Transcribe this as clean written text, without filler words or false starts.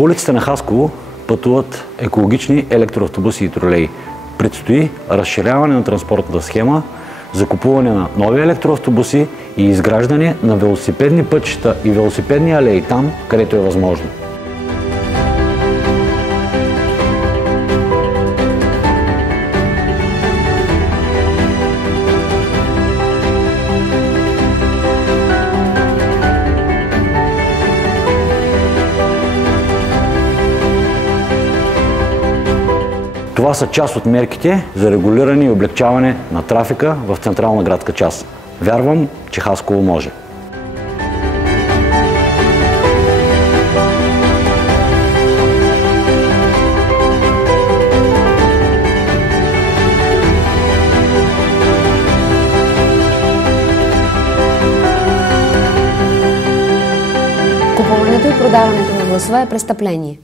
По улиците на Хасково пътуват екологични електроавтобуси и тролеи. Предстои разширяване на транспортната схема, закупуване на нови електроавтобуси и изграждане на велосипедни пътища и велосипедни алеи там, където е възможно. Това са част от мерките за регулиране и облегчаване на трафика в централна градска част. Вярвам, че Хасково може. Купуването и продаването на гласове е престъпление.